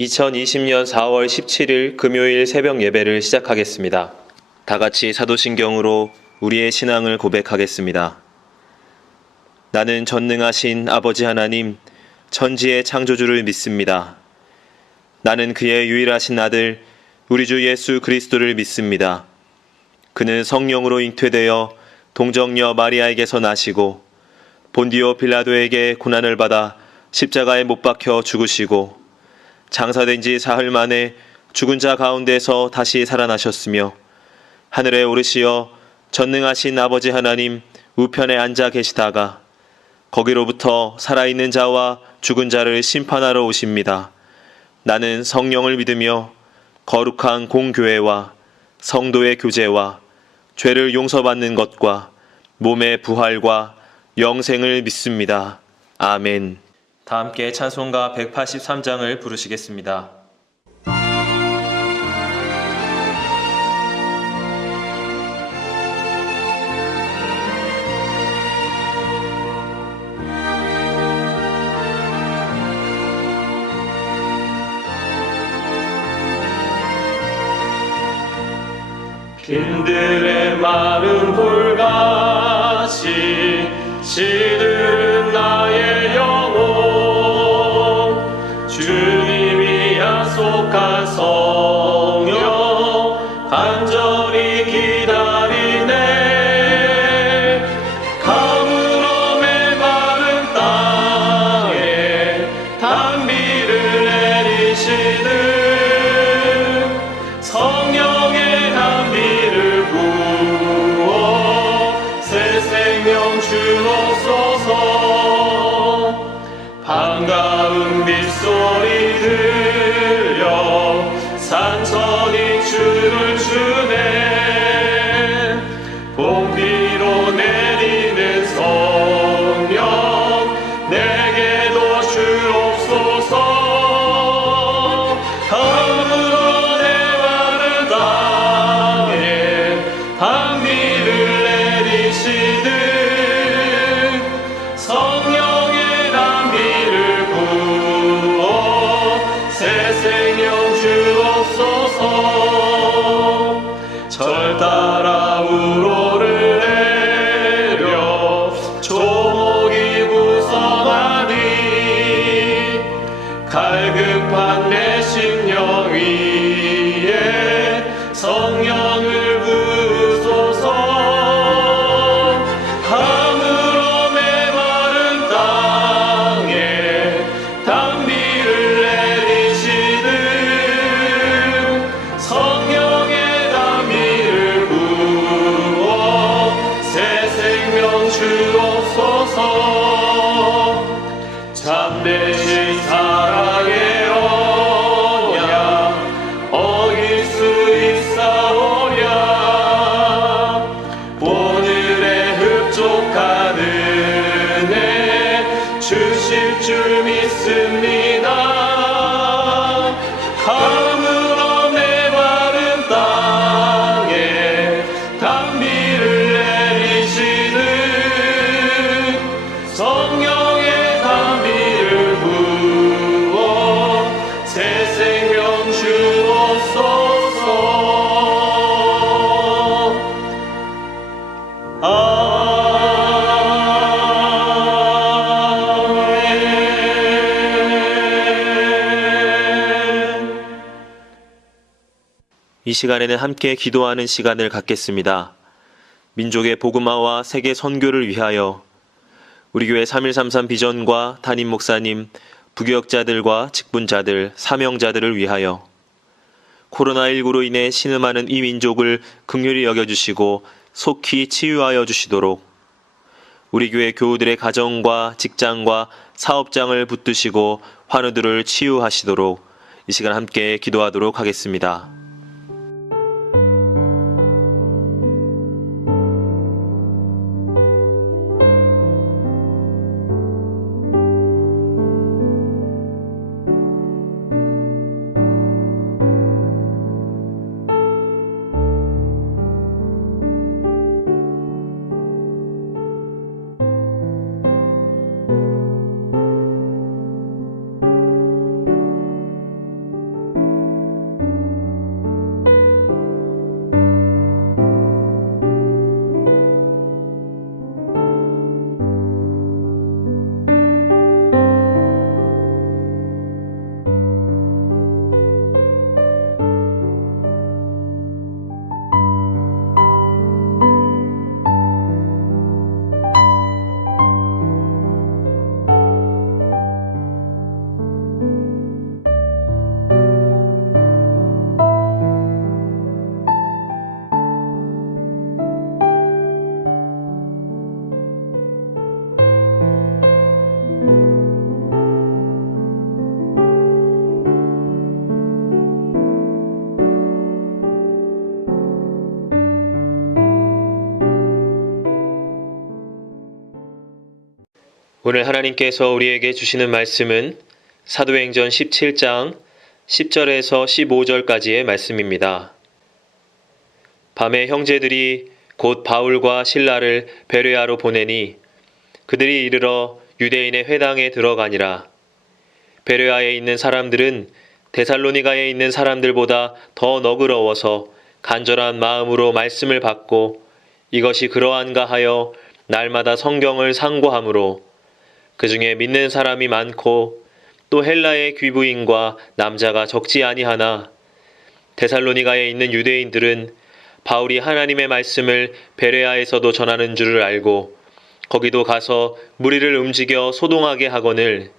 2020년 4월 17일 금요일 새벽 예배를 시작하겠습니다. 다 같이 사도신경으로 우리의 신앙을 고백하겠습니다. 나는 전능하신 아버지 하나님, 천지의 창조주를 믿습니다. 나는 그의 유일하신 아들, 우리 주 예수 그리스도를 믿습니다. 그는 성령으로 잉태되어 동정녀 마리아에게서 나시고 본디오 빌라도에게 고난을 받아 십자가에 못 박혀 죽으시고 장사된 지 사흘 만에 죽은 자 가운데서 다시 살아나셨으며 하늘에 오르시어 전능하신 아버지 하나님 우편에 앉아 계시다가 거기로부터 살아있는 자와 죽은 자를 심판하러 오십니다. 나는 성령을 믿으며 거룩한 공교회와 성도의 교제와 죄를 용서받는 것과 몸의 부활과 영생을 믿습니다. 아멘. 다 함께 찬송가 183장을 부르시겠습니다. 빈들의 마른 돌같이 시들은 나의 영혼 주님이 약속한 성령 간절히 기다리네 가물어 메마른 땅에 단비를 내리시는 성령의 단비를 부어 새 생명 주옵소서 반가운 빗소리 들려 산천이 주를 주네 봄비로 내리는 성령 내게도 주옵소서 가물어 메마른 땅에 단비를 내리시듯 성령의 단비를 부어 새 생명 주옵소서 절 따라 우로를 내려 조목이 무성하니 갈급한 내 심령 위에 성령을 부으소서 가물어 메마른 땅에 단비를 내리시는 성령의 단비를 부어 새 생명 주옵소서 참되신 사랑의 언약 어길 수 있사오랴 오늘의 흡족한 은혜 주실 줄 믿습니다 가물어 메마른 땅에 단비를 내리시는 성령의 단비를 부어 새 생명 주옵소서 아멘. 이 시간에는 함께 기도하는 시간을 갖겠습니다. 민족의 복음화와 세계 선교를 위하여 우리 교회 3133 비전과 담임 목사님, 부교역자들과 직분자들, 사명자들을 위하여 코로나19로 인해 신음하는 이 민족을 긍휼히 여겨주시고 속히 치유하여 주시도록 우리 교회 교우들의 가정과 직장과 사업장을 붙드시고 환우들을 치유하시도록 이 시간 함께 기도하도록 하겠습니다. 오늘 하나님께서 우리에게 주시는 말씀은 사도행전 17장 10절에서 15절까지의 말씀입니다. 밤에 형제들이 곧 바울과 실라를 베레아로 보내니 그들이 이르러 유대인의 회당에 들어가니라. 베레아에 있는 사람들은 데살로니가에 있는 사람들보다 더 너그러워서 간절한 마음으로 말씀을 받고 이것이 그러한가 하여 날마다 성경을 상고하므로 그 중에 믿는 사람이 많고 또 헬라의 귀부인과 남자가 적지 아니하나 데살로니가에 있는 유대인들은 바울이 하나님의 말씀을 베레아에서도 전하는 줄을 알고 거기도 가서 무리를 움직여 소동하게 하거늘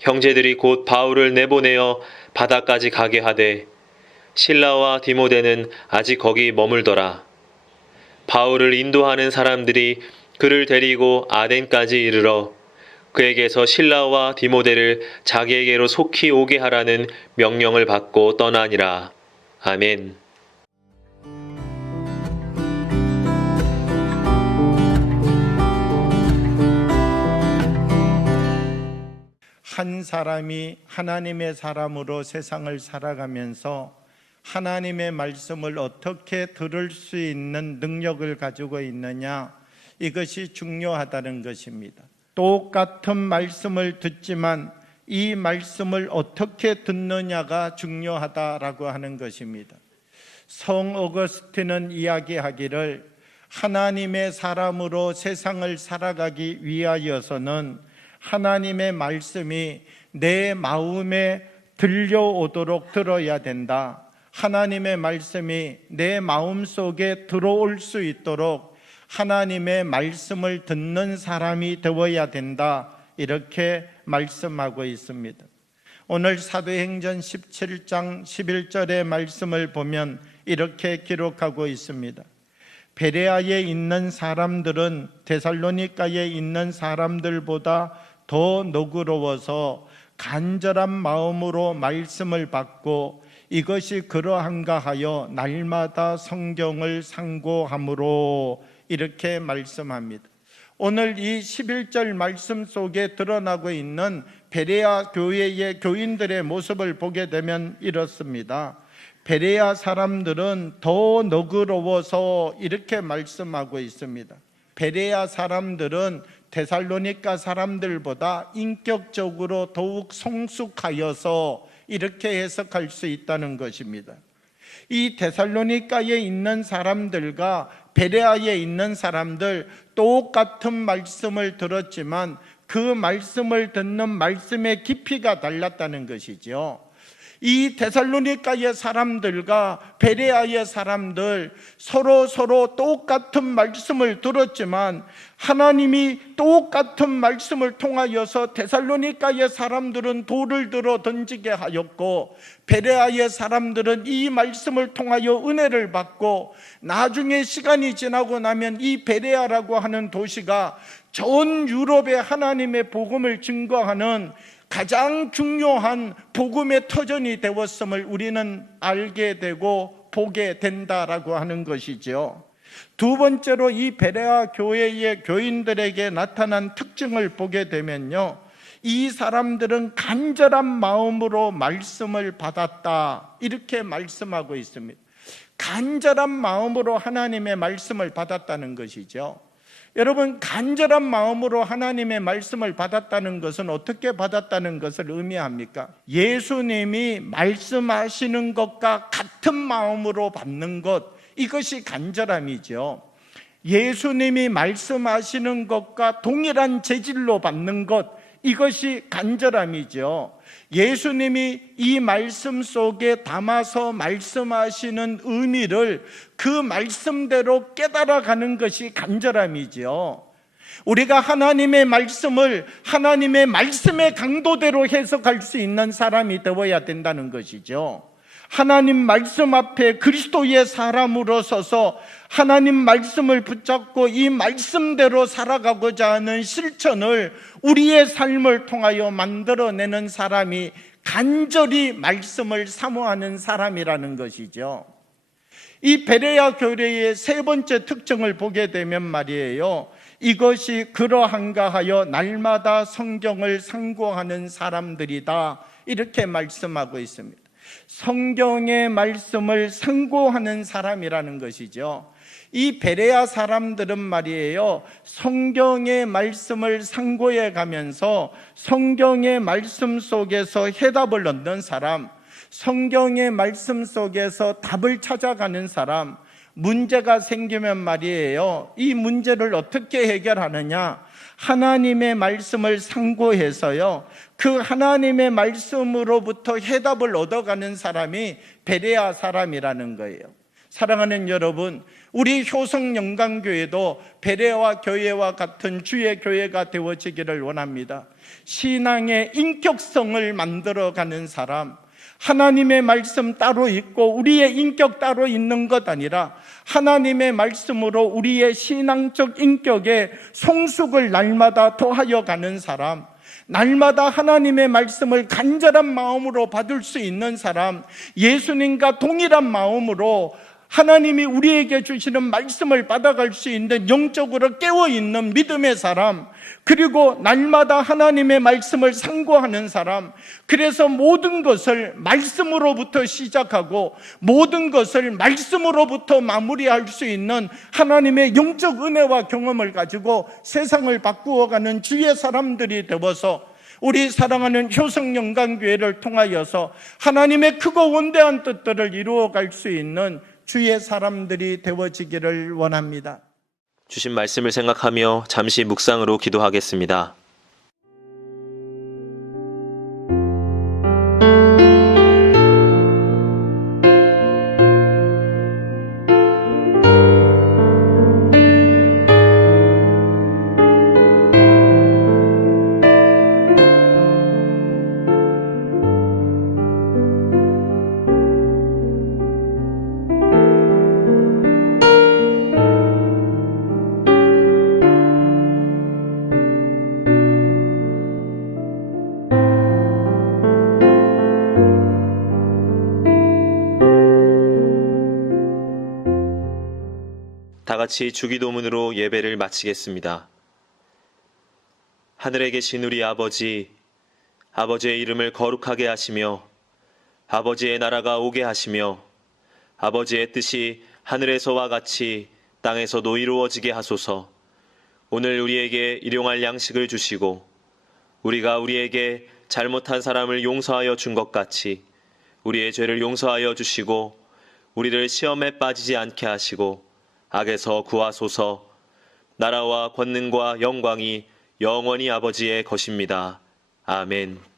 형제들이 곧 바울을 내보내어 바다까지 가게 하되 실라와 디모데는 아직 거기 머물더라. 바울을 인도하는 사람들이 그를 데리고 아덴까지 이르러 그에게서 실라와 디모데를 자기에게로 속히 오게 하라는 명령을 받고 떠나니라. 아멘. 한 사람이 하나님의 사람으로 세상을 살아가면서 하나님의 말씀을 어떻게 들을 수 있는 능력을 가지고 있느냐, 이것이 중요하다는 것입니다. 똑같은 말씀을 듣지만 이 말씀을 어떻게 듣느냐가 중요하다라고 하는 것입니다. 성 어거스틴은 이야기하기를 하나님의 사람으로 세상을 살아가기 위하여서는 하나님의 말씀이 내 마음에 들려오도록 들어야 된다. 하나님의 말씀이 내 마음 속에 들어올 수 있도록 하나님의 말씀을 듣는 사람이 되어야 된다. 이렇게 말씀하고 있습니다. 오늘 사도행전 17장 11절의 말씀을 보면 이렇게 기록하고 있습니다. 베레아에 있는 사람들은 데살로니가에 있는 사람들보다 더 너그러워서 간절한 마음으로 말씀을 받고 이것이 그러한가 하여 날마다 성경을 상고함으로, 이렇게 말씀합니다. 오늘 이 11절 말씀 속에 드러나고 있는 베레아 교회의 교인들의 모습을 보게 되면 이렇습니다. 베레아 사람들은 더 너그러워서, 이렇게 말씀하고 있습니다. 베레아 사람들은 데살로니가 사람들보다 인격적으로 더욱 성숙하여서, 이렇게 해석할 수 있다는 것입니다. 이 데살로니가에 있는 사람들과 베레아에 있는 사람들 똑같은 말씀을 들었지만 그 말씀을 듣는 말씀의 깊이가 달랐다는 것이죠. 이 데살로니가의 사람들과 베레아의 사람들 서로 똑같은 말씀을 들었지만 하나님이 똑같은 말씀을 통하여서 데살로니가의 사람들은 돌을 들어 던지게 하였고 베레아의 사람들은 이 말씀을 통하여 은혜를 받고 나중에 시간이 지나고 나면 이 베레아라고 하는 도시가 전 유럽에 하나님의 복음을 증거하는 가장 중요한 복음의 터전이 되었음을 우리는 알게 되고 보게 된다라고 하는 것이죠. 두 번째로 이 베레아 교회의 교인들에게 나타난 특징을 보게 되면요, 이 사람들은 간절한 마음으로 말씀을 받았다, 이렇게 말씀하고 있습니다. 간절한 마음으로 하나님의 말씀을 받았다는 것이죠. 여러분, 간절한 마음으로 하나님의 말씀을 받았다는 것은 어떻게 받았다는 것을 의미합니까? 예수님이 말씀하시는 것과 같은 마음으로 받는 것, 이것이 간절함이죠. 예수님이 말씀하시는 것과 동일한 재질로 받는 것, 이것이 간절함이죠. 예수님이 이 말씀 속에 담아서 말씀하시는 의미를 그 말씀대로 깨달아가는 것이 간절함이죠. 우리가 하나님의 말씀을 하나님의 말씀의 강도대로 해석할 수 있는 사람이 되어야 된다는 것이죠. 하나님 말씀 앞에 그리스도의 사람으로 서서 하나님 말씀을 붙잡고 이 말씀대로 살아가고자 하는 실천을 우리의 삶을 통하여 만들어내는 사람이 간절히 말씀을 사모하는 사람이라는 것이죠. 이 베레아 교회의 세 번째 특징을 보게 되면 말이에요, 이것이 그러한가 하여 날마다 성경을 상고하는 사람들이다, 이렇게 말씀하고 있습니다. 성경의 말씀을 상고하는 사람이라는 것이죠. 이 베레아 사람들은 말이에요, 성경의 말씀을 상고해 가면서 성경의 말씀 속에서 해답을 얻는 사람, 성경의 말씀 속에서 답을 찾아가는 사람, 문제가 생기면 말이에요, 이 문제를 어떻게 해결하느냐, 하나님의 말씀을 상고해서요, 그 하나님의 말씀으로부터 해답을 얻어가는 사람이 베레아 사람이라는 거예요. 사랑하는 여러분, 우리 효성영광교회도 베레아 교회와 같은 주의 교회가 되어지기를 원합니다. 신앙의 인격성을 만들어가는 사람, 하나님의 말씀 따로 있고 우리의 인격 따로 있는 것 아니라 하나님의 말씀으로 우리의 신앙적 인격에 성숙을 날마다 더하여 가는 사람, 날마다 하나님의 말씀을 간절한 마음으로 받을 수 있는 사람, 예수님과 동일한 마음으로 하나님이 우리에게 주시는 말씀을 받아갈 수 있는 영적으로 깨어있는 믿음의 사람, 그리고 날마다 하나님의 말씀을 상고하는 사람, 그래서 모든 것을 말씀으로부터 시작하고 모든 것을 말씀으로부터 마무리할 수 있는 하나님의 영적 은혜와 경험을 가지고 세상을 바꾸어가는 주의 사람들이 되어서 우리 사랑하는 효성영광교회를 통하여서 하나님의 크고 원대한 뜻들을 이루어갈 수 있는 주의 사람들이 되어지기를 원합니다. 주신 말씀을 생각하며 잠시 묵상으로 기도하겠습니다. 다 같이 주기도문으로 예배를 마치겠습니다. 하늘에 계신 우리 아버지, 아버지의 이름을 거룩하게 하시며 아버지의 나라가 오게 하시며 아버지의 뜻이 하늘에서와 같이 땅에서도 이루어지게 하소서. 오늘 우리에게 일용할 양식을 주시고 우리가 우리에게 잘못한 사람을 용서하여 준 것 같이 우리의 죄를 용서하여 주시고 우리를 시험에 빠지지 않게 하시고 악에서 구하소서. 나라와 권능과 영광이 영원히 아버지의 것입니다. 아멘.